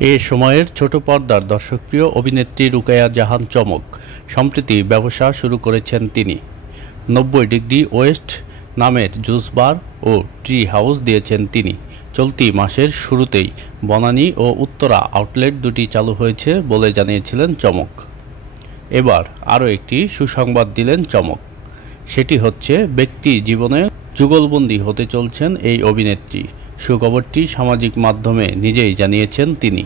এ সময়ের ছোট পর্দার দর্শকপ্রিয় অভিনেত্রী রুকাইয়া জাহান চমক সম্প্রতি ব্যবসা শুরু করেছেন তিনি। 90 ডিগ্রি ওয়েস্ট নামের জুস বার ও ট্রি হাউস দিয়েছেন তিনি। চলতি মাসের শুরুতেই বনানী ও উত্তরা আউটলেট দুটি চালু হয়েছে বলে জানিয়েছিলেন চমক। এবার আরও একটি সুসংবাদ দিলেন চমক, সেটি হচ্ছে ব্যক্তি জীবনে যুগলবন্দী হতে চলছেন এই অভিনেত্রী। সুখবরটি সামাজিক মাধ্যমে নিজেই জানিয়েছেন তিনি।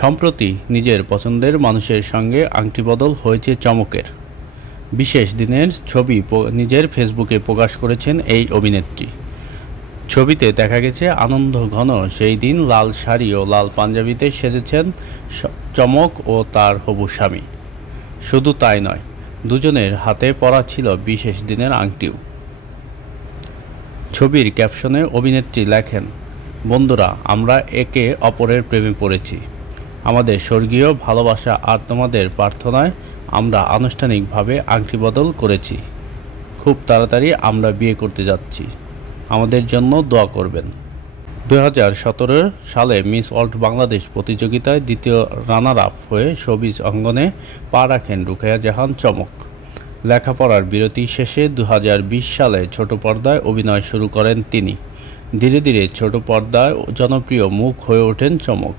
সম্প্রতি নিজের পছন্দের মানুষের সঙ্গে আংটি বদল হয়েছে চমকের। বিশেষ দিনের ছবি নিজের ফেসবুকে প্রকাশ করেছেন এই অভিনেত্রী। ছবিতে দেখা গেছে আনন্দ ঘন সেই দিন লাল শাড়ি ও লাল পাঞ্জাবিতে সেজেছেন চমক ও তার হবু স্বামী। শুধু তাই নয়, দুজনের হাতে পরা ছিল বিশেষ দিনের আংটিও। ছবির ক্যাপশনে অভিনেত্রী লেখেন, বন্ধুরা, আমরা একে অপরের প্রেমে পড়েছি। আমাদের স্বর্গীয় ভালোবাসা আর তোমাদের প্রার্থনায় আমরা আনুষ্ঠানিকভাবে আংটি বদল করেছি। খুব তাড়াতাড়ি আমরা বিয়ে করতে যাচ্ছি। আমাদের জন্য দোয়া করবেন। 2017 সালে মিস ওয়ার্ল্ড বাংলাদেশ প্রতিযোগিতায় দ্বিতীয় রানার আপ হয়ে শোবিজ অঙ্গনে পা রাখেন রুকাইয়া জাহান চমক। লেখাপড়ার বিরতি শেষে 2020 সালে ছোট পর্দায় অভিনয় শুরু করেন তিনি। ধীরে ধীরে ছোট পর্দায় জনপ্রিয় মুখ হয়ে ওঠেন চমক।